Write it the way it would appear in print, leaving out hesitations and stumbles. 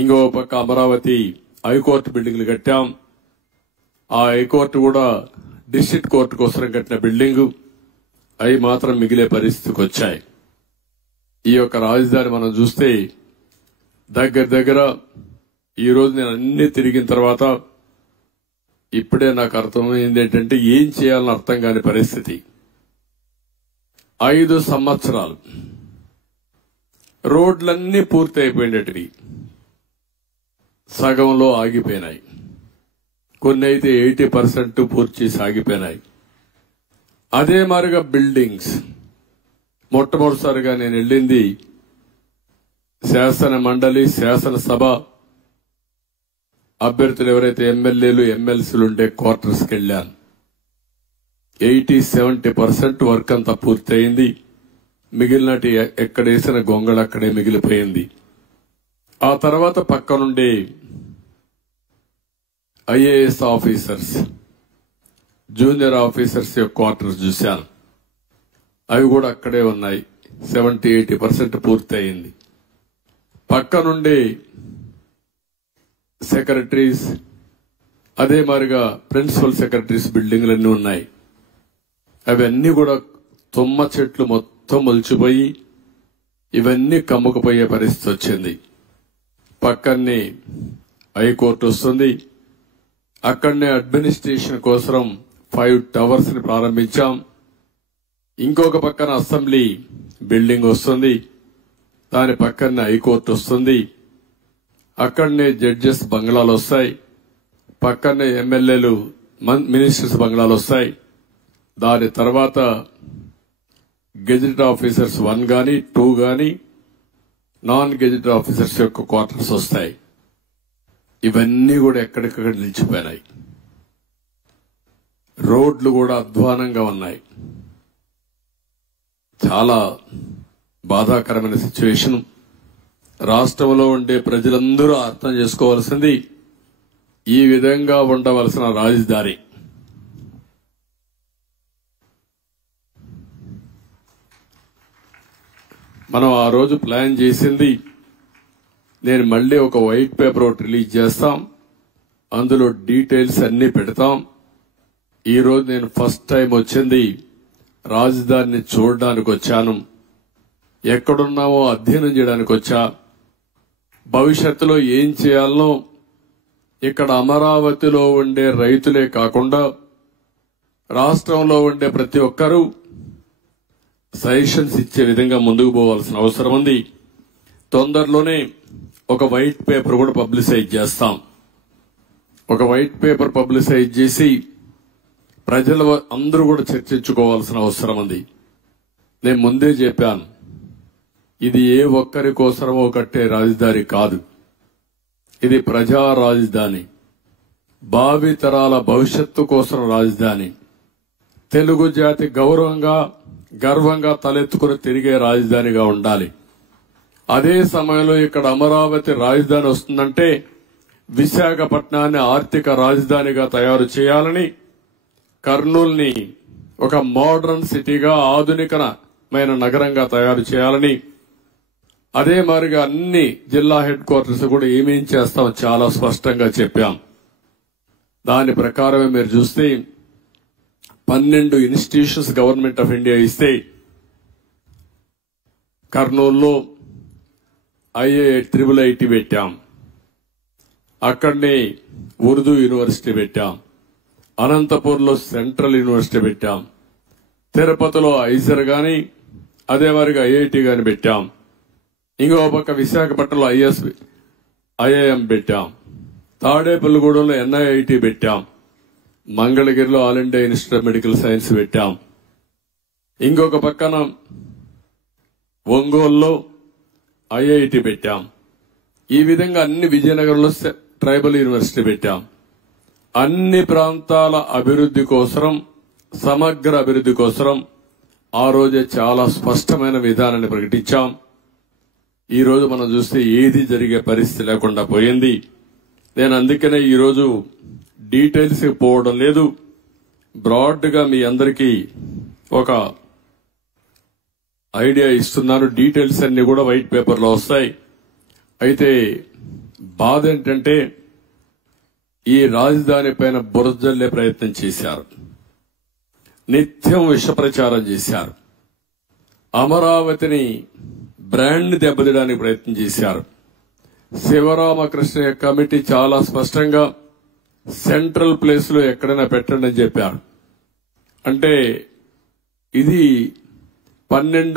ఇంకో పక్క అమరావతి హైకోర్టు బిల్డింగ్లు కట్టాం. ఆ హైకోర్టు కూడా డిస్ట్రిక్ట్ కోర్టు కోసం కట్టిన బిల్డింగు అవి మాత్రం మిగిలే పరిస్థితికి వచ్చాయి. ఈ యొక్క రాజధాని మనం చూస్తే దగ్గర ఈ రోజు నేను అన్ని తిరిగిన తర్వాత ఇప్పుడే నాకు అర్థమైంది ఏంటంటే ఏం చేయాలని అర్థం కాని పరిస్థితి. 5 సంవత్సరాలు రోడ్లన్నీ పూర్తి అయిపోయినటివి, సగంలో ఆగిపోయినాయి. కొన్ని అయితే 80% పూర్తి చేసి ఆగిపోయినాయి. అదే మాదిరిగా బిల్డింగ్స్ మొట్టమొదటిసారిగా నేను వెళ్ళింది శాసన మండలి శాసనసభ అభ్యర్థులు ఎవరైతే ఎమ్మెల్యేలు ఎమ్మెల్సీలు ఉండే క్వార్టర్స్కి వెళ్ళాను. 80-70% వర్క్ అంతా పూర్తయింది. మిగిలినటి ఎక్కడేసిన గొంగళ అక్కడే మిగిలిపోయింది. ఆ తర్వాత పక్క నుండి ఐఏఎస్ ఆఫీసర్స్ జూనియర్ ఆఫీసర్స్ యొక్క క్వార్టర్స్ చూశాను. అవి కూడా అక్కడే ఉన్నాయి. 70-80% పూర్తయింది. పక్క నుండి సెక్రటరీస్ అదే మాదిరిగా ప్రిన్సిపల్ సెక్రటరీస్ బిల్డింగ్లన్నీ ఉన్నాయి. అవన్నీ కూడా తుమ్మ చెట్లు మొత్తం మొలిచిపోయి ఇవన్నీ కమ్ముకుపోయే పరిస్థితి వచ్చింది. పక్కనే హైకోర్టు వస్తుంది. అక్కడనే అడ్మినిస్ట్రేషన్ కోసం 5 టవర్స్ ని ప్రారంభించాం. ఇంకొక పక్కన అసెంబ్లీ బిల్డింగ్ వస్తుంది. దాని పక్కనే హైకోర్టు వస్తుంది. అక్కడనే జడ్జెస్ బంగ్లాలు వస్తాయి. పక్కనే ఎమ్మెల్యేలు మినిస్టర్స్ బంగ్లాలు వస్తాయి. దాని తర్వాత గెజిటెడ్ ఆఫీసర్స్ 1 గాని 2 గాని నాన్ గెజిటెడ్ ఆఫీసర్స్ యొక్క క్వార్టర్స్ వస్తాయి. ఇవన్నీ కూడా ఎక్కడికక్కడ నిలిచిపోయినాయి. రోడ్లు కూడా అధ్వానంగా ఉన్నాయి. చాలా బాధాకరమైన సిచ్యువేషన్. రాష్ట్రంలో ఉండే ప్రజలందరూ అర్థం చేసుకోవాల్సింది ఈ విధంగా ఉండవలసిన రాజధాని మనం ఆ రోజు ప్లాన్ చేసింది. నేను మళ్లీ ఒక వైట్ పేపర్ ఒకటి రిలీజ్ చేస్తాం. అందులో డీటెయిల్స్ అన్ని పెడతాం. ఈ రోజు నేను ఫస్ట్ టైం వచ్చింది రాజధానిని చూడడానికి వచ్చాను. ఎక్కడున్నామో అధ్యయనం చేయడానికి వచ్చా. భవిష్యత్తులో ఏం చేయాలనో ఇక్కడ అమరావతిలో ఉండే రైతులే కాకుండా రాష్ట్రంలో ఉండే ప్రతి ఒక్కరూ సజెషన్స్ ఇచ్చే విధంగా ముందుకు పోవాల్సిన అవసరం ఉంది. తొందరలోనే ఒక వైట్ పేపర్ కూడా పబ్లిసైజ్ చేస్తాం. ఒక వైట్ పేపర్ పబ్లిసైజ్ చేసి ప్రజలు అందరూ కూడా చర్చించుకోవాల్సిన అవసరం ఉంది. నేను ముందే చెప్పాను, ఇది ఏ ఒక్కరి కోసమో కట్టే రాజధాని కాదు. ఇది ప్రజా రాజధాని, భావితరాల భవిష్యత్తు కోసం రాజధాని, తెలుగు జాతి గర్వంగా తలెత్తుకుని తిరిగే రాజధానిగా ఉండాలి. అదే సమయంలో ఇక్కడ అమరావతి రాజధాని వస్తుందంటే విశాఖపట్నాన్ని ఆర్థిక రాజధానిగా తయారు చేయాలని, కర్నూలుని ఒక మోడర్న్ సిటీగా ఆధునికమైన నగరంగా తయారు చేయాలని, అదే మాదిరిగా అన్ని జిల్లా హెడ్ క్వార్టర్స్ కూడా ఏమేం చేస్తామో చాలా స్పష్టంగా చెప్పాం. దాని ప్రకారమే మీరు చూస్తే 12 ఇన్స్టిట్యూషన్స్ గవర్నమెంట్ ఆఫ్ ఇండియా ఇస్తే కర్నూలులో IIT పెట్టాం. అక్కడనే ఉర్దూ యూనివర్సిటీ పెట్టాం. అనంతపూర్లో సెంట్రల్ యూనివర్సిటీ పెట్టాం. తిరుపతిలో ఐజర్ గాని అదే వారిగా IIT గాని పెట్టాం. ఇంకో పక్క విశాఖపట్నంలో IIM పెట్టాం. తాడేపల్లిగూడెంలో NIIT పెట్టాం. మంగళగిరిలో all India institute of medical science పెట్టాం. ఇంకొక పక్కన ఒంగోలులో IIT పెట్టాం. ఈ విధంగా అన్ని విజయనగరంలో ట్రైబల్ యూనివర్సిటీ పెట్టాం. అన్ని ప్రాంతాల అభివృద్ధి కోసం, సమగ్ర అభివృద్ధి కోసం ఆ రోజే చాలా స్పష్టమైన విధానాన్ని ప్రకటించాం. ఈ రోజు మనం చూస్తే ఏది జరిగే పరిస్థితి లేకుండా పోయింది. నేను అందుకనే ఈ రోజు డీటెయిల్స్ పోవడం లేదు. బ్రాడ్ గా మీ అందరికీ ఒక ఐడియా ఇస్తున్నాను. డీటెయిల్స్ అన్ని కూడా వైట్ పేపర్ లో వస్తాయి. అయితే బాధ ఏంటంటే ఈ రాజధాని పైన బురద జల్లే ప్రయత్నం చేశారు. నిత్యం విష ప్రచారం చేశారు. అమరావతిని బ్రాండ్ దెబ్బతీయడానికి ప్రయత్నం చేశారు. శివరామకృష్ణ కమిటీ చాలా స్పష్టంగా సెంట్రల్ ప్లేస్ లో ఎక్కడైనా పెట్టండి అని చెప్పారు. అంటే ఇది 12